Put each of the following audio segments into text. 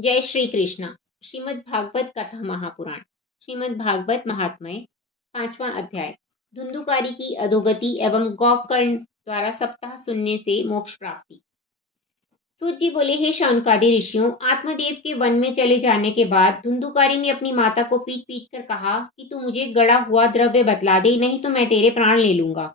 जय श्री कृष्ण। श्रीमद् भागवत कथा महापुराण। श्रीमद् भागवत महात्म्य, 5वां अध्याय। धुंधुकारी की अधोगति एवं गोकर्ण द्वारा सप्ताह सुनने से मोक्ष प्राप्ति। सूत जी बोले, हे शौनकादि ऋषियों, आत्मदेव के वन में चले जाने के बाद धुंधुकारी ने अपनी माता को पीट पीट कर कहा कि तू मुझे गड़ा हुआ द्रव्य बतला दे, नहीं तो मैं तेरे प्राण ले लूंगा।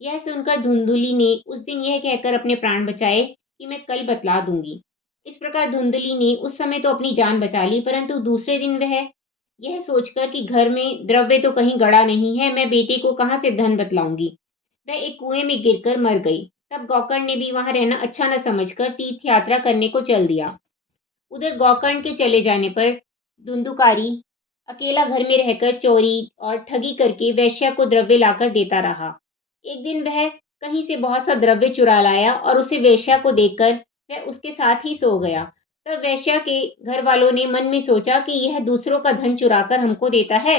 यह सुनकर धुंधुली ने उस दिन यह कहकर अपने प्राण बचाए कि मैं कल बतला दूंगी। इस प्रकार धुंधली ने उस समय तो अपनी जान बचा ली, परंतु दूसरे दिन वह यह सोचकर कि घर में द्रव्य तो कहीं गड़ा नहीं है, मैं बेटे को कहाँ से धन बतलाऊंगी, वह एक कुएं में गिरकर मर गई। तब गोकर्ण ने भी वहां रहना अच्छा न समझकर तीर्थ यात्रा करने को चल दिया। उधर गोकर्ण के चले जाने पर धुंधुकारी अकेला घर में रहकर चोरी और ठगी करके वैश्या को द्रव्य लाकर देता रहा। एक दिन वह कहीं से बहुत सा द्रव्य चुरा लाया और उसे वेश्या को देकर वह उसके साथ ही सो गया। तब वेश्या के घर वालों ने मन में सोचा कि यह दूसरों का धन चुराकर हमको देता है,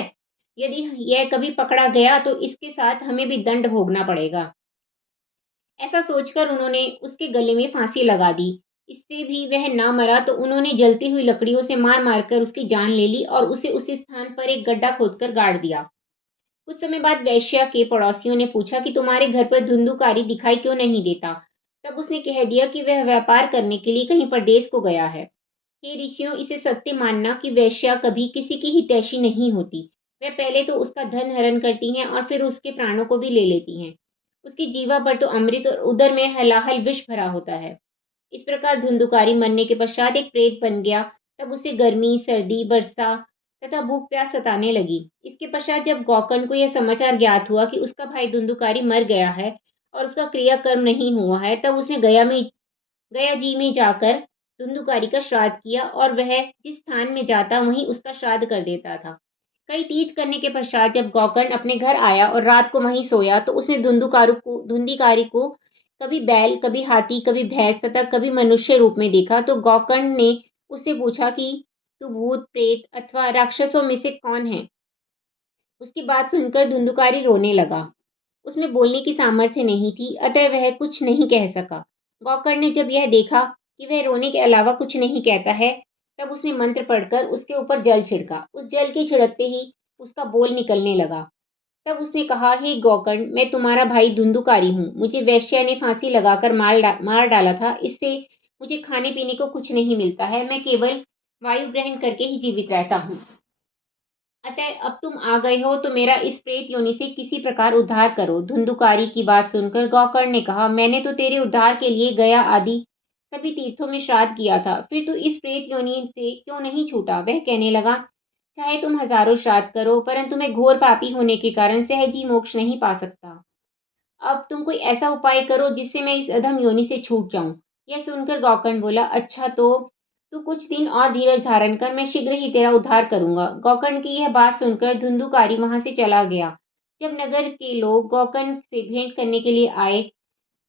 यदि यह कभी पकड़ा गया तो इसके साथ हमें भी दंड भोगना पड़ेगा। ऐसा सोचकर उन्होंने उसके गले में फांसी लगा दी। इससे भी वह ना मरा तो उन्होंने जलती हुई लकड़ियों से मार मारकर उसकी जान ले ली और उसे उसी स्थान पर एक गड्ढा खोदकर गाड़ दिया। कुछ समय बाद वैश्या के पड़ोसियों ने पूछा कि तुम्हारे घर पर धुंधुकारी दिखाई क्यों नहीं देता। तब उसने कह दिया कि वह व्यापार करने के लिए कहीं परदेश को गया है। हे ऋषियों, इसे सत्य मानना कि वैश्या कभी किसी की हितैषी नहीं होती। वह पहले तो उसका धन हरण करती हैं और फिर उसके प्राणों को भी ले लेती हैं। उसकी जीवा पर तो अमृत और उदर में हलाहल विष भरा होता है। इस प्रकार धुंधुकारी मरने के पश्चात एक प्रेत बन गया। तब उसे गर्मी, सर्दी, वर्षा तथा भूख प्यास सताने लगी। इसके पश्चात जब गोकर्ण को यह समाचार ज्ञात हुआ कि उसका भाई धुंधुकारी मर गया है और उसका क्रियाकर्म नहीं हुआ है, तब उसने गया जी में जाकर धुंधुकारी का श्राद्ध किया और वह जिस स्थान में जाता वहीं उसका श्राद्ध कर देता था। कई तीर्थ करने के पश्चात जब गोकर्ण अपने घर आया और रात को वहीं सोया तो उसने धुंधिकारी को कभी बैल, कभी हाथी, कभी भैंस तथा कभी मनुष्य रूप में देखा। तो गोकर्ण ने उससे पूछा कि तू भूत, प्रेत अथवा राक्षसों में से कौन है। उसकी बात सुनकर धुंधुकारी रोने लगा। उसमें बोलने की सामर्थ्य नहीं थी, अतः वह कुछ नहीं कह सका। गोकर्ण ने जब यह देखा कि वह रोने के अलावा कुछ नहीं कहता है, तब उसने मंत्र पढ़कर उसके ऊपर जल छिड़का। उस जल के छिड़कते ही उसका बोल निकलने लगा। तब उसने कहा, हे गोकर्ण, मैं तुम्हारा भाई धुंधुकारी हूँ। मुझे वैश्या ने फांसी लगाकर मार डाला था। इससे मुझे खाने पीने को कुछ नहीं मिलता है। मैं केवल वायु ग्रहण करके ही जीवित रहता हूँ। अतः अब तुम आ गए हो तो मेरा इस प्रेत योनि से किसी प्रकार उद्धार करो। धुंधुकारी की बात सुनकर गोकर्ण ने कहा, मैंने तो तेरे उद्धार के लिए गया आदि सभी तीर्थों में श्राद्ध किया था, फिर तू इस प्रेत योनि से क्यों नहीं छूटा। वह कहने लगा, चाहे तुम हजारों श्राद्ध करो, परंतु मैं घोर पापी होने के कारण सहज ही मोक्ष नहीं पा सकता। अब तुम कोई ऐसा उपाय करो जिससे मैं इस अधम योनि से छूट जाऊं। यह सुनकर गोकर्ण बोला, अच्छा तो तू कुछ दिन और धीरज धारण कर, मैं शीघ्र ही तेरा उद्धार करूंगा। गोकर्ण की यह बात सुनकर धुंधुकारी वहां से चला गया। जब नगर के लोग गोकर्ण से भेंट करने के लिए आए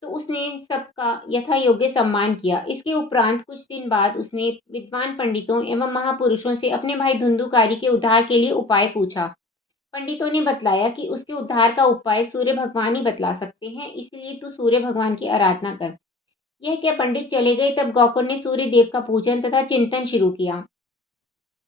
तो उसने सबका यथा योग्य सम्मान किया। इसके उपरांत कुछ दिन बाद उसने विद्वान पंडितों एवं महापुरुषों से अपने भाई धुंधुकारी के उद्धार के लिए उपाय पूछा। पंडितों ने बतलाया कि उसके उद्धार का उपाय सूर्य भगवान ही बतला सकते हैं, इसलिए तू सूर्य भगवान की आराधना कर। यह क्या पंडित चले गए, तब गोकर्ण ने सूर्य देव का पूजन तथा चिंतन शुरू किया।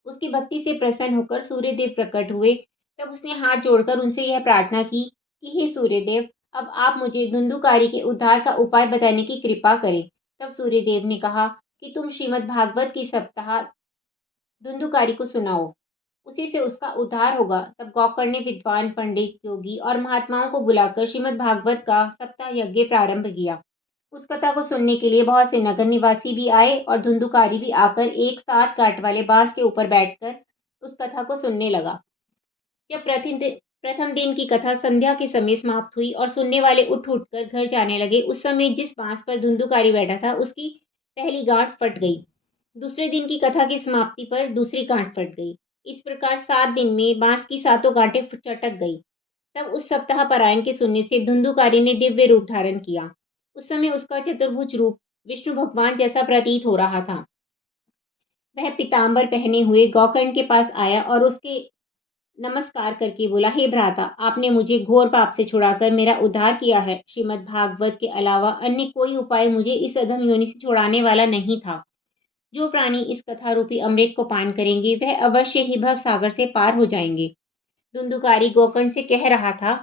उसकी भक्ति से प्रसन्न होकर सूर्यदेव प्रकट हुए। तब उसने हाथ जोड़कर उनसे यह प्रार्थना की कि हे सूर्यदेव, अब आप मुझे धुंधुकारी के उद्धार का उपाय बताने की कृपा करें। तब सूर्यदेव ने कहा कि तुम श्रीमद् भागवत की सप्ताह धुंधुकारी को सुनाओ, उसी से उसका उद्धार होगा। तब गोकर्ण ने विद्वान, पंडित, योगी और महात्माओं को बुलाकर श्रीमद् भागवत का सप्ताह यज्ञ प्रारंभ किया। उस कथा को सुनने के लिए बहुत से नगर निवासी भी आए और धुंधुकारी भी आकर एक 7 काठ वाले बांस के ऊपर बैठकर उस कथा को सुनने लगा। जब प्रथम दिन की कथा संध्या के समय समाप्त हुई और सुनने वाले उठ उठकर घर जाने लगे, उस समय जिस बांस पर धुंधुकारी बैठा था उसकी पहली गांठ फट गई। दूसरे दिन की कथा की समाप्ति पर दूसरी गांठ फट गई। इस प्रकार 7 दिन में बांस की सातों गांठें चटक गई। तब उस सप्ताह पारायण के सुनने से धुंधुकारी ने दिव्य रूप धारण किया। उस समय उसका चतुर्भुज रूप विष्णु भगवान जैसा प्रतीत हो रहा था। वह पीतांबर पहने हुए गोकर्ण के पास आया और उसके नमस्कार करके बोला, हे भ्राता, आपने मुझे घोर पाप से छुड़ाकर मेरा उद्धार किया है। श्रीमद् भागवत के अलावा अन्य कोई उपाय मुझे इस अधम योनि से छुड़ाने वाला नहीं था। जो प्राणी इस कथा रूपी अमृत को पान करेंगे वह अवश्य ही भव सागर से पार हो जाएंगे। धुंधुकारी गोकर्ण से कह रहा था,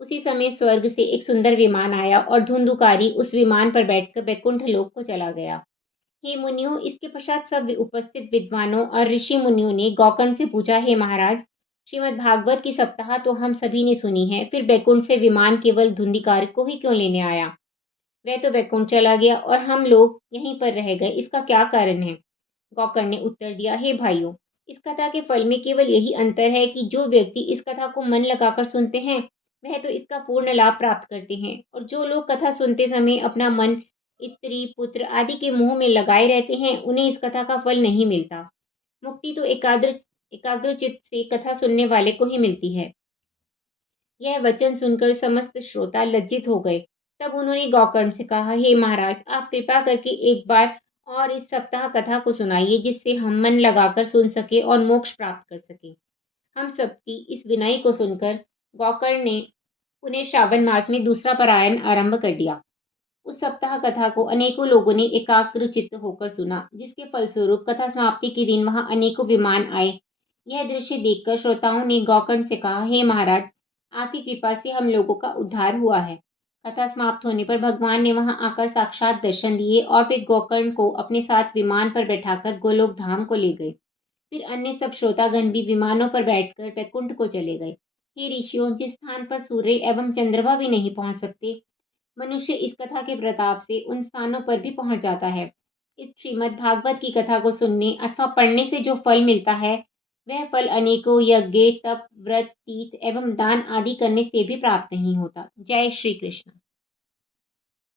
उसी समय स्वर्ग से एक सुंदर विमान आया और धुंधुकारी उस विमान पर बैठकर वैकुंठ लोक को चला गया। हे मुनियों, इसके पश्चात सब उपस्थित विद्वानों और ऋषि मुनियों ने गोकर्ण से पूछा, हे महाराज, श्रीमद् भागवत की सप्ताह तो हम सभी ने सुनी है, फिर वैकुंठ से विमान केवल धुंधिकार को ही क्यों लेने आया? वह तो वैकुंठ चला गया और हम लोग यहीं पर रह गए, इसका क्या कारण है? गोकर्ण ने उत्तर दिया, हे भाइयों, इस कथा के फल में केवल यही अंतर है कि जो व्यक्ति इस कथा को मन लगाकर सुनते हैं वह तो इसका पूर्ण लाभ प्राप्त करते हैं, और जो लोग कथा सुनते समय अपना मन स्त्री पुत्र आदि के मुंह में लगाए रहते हैं उन्हें इस कथा का फल नहीं मिलता। मुक्ति तो एकाग्रचित्त से कथा सुनने वाले को ही मिलती है। यह वचन सुनकर समस्त श्रोता लज्जित हो गए। तब उन्होंने गोकर्ण से कहा, हे महाराज, आप कृपा करके एक बार और इस सप्ताह कथा को सुनाइए, जिससे हम मन लगाकर सुन सके और मोक्ष प्राप्त कर सके। हम सबकी इस विनय को सुनकर गोकर्ण ने उन्हें श्रावण मास में दूसरा पारायण आरंभ कर दिया। उस सप्ताह कथा को अनेकों लोगों ने एकाग्र चित्त होकर सुना, जिसके फलस्वरूप कथा समाप्ति के दिन वहां अनेकों विमान आए। यह दृश्य देखकर श्रोताओं ने गोकर्ण से कहा, हे महाराज, आपकी कृपा से हम लोगों का उद्धार हुआ है। कथा समाप्त होने पर भगवान ने वहां आकर साक्षात दर्शन दिए और फिर गोकर्ण को अपने साथ विमान पर बैठाकर गोलोक धाम को ले गए। फिर अन्य सब श्रोतागण भी विमानों पर बैठकर वैकुंठ को चले गए। हे ऋषियों, जिस स्थान पर सूर्य एवं चंद्रमा भी नहीं पहुंच सकते, मनुष्य इस कथा के प्रताप से उन स्थानों पर भी पहुंच जाता है। इस श्रीमद् भागवत की कथा को सुनने अथवा पढ़ने से जो फल मिलता है वह फल अनेकों यज्ञ, तप, व्रत, तीर्थ एवं दान आदि करने से भी प्राप्त नहीं होता। जय श्री कृष्ण।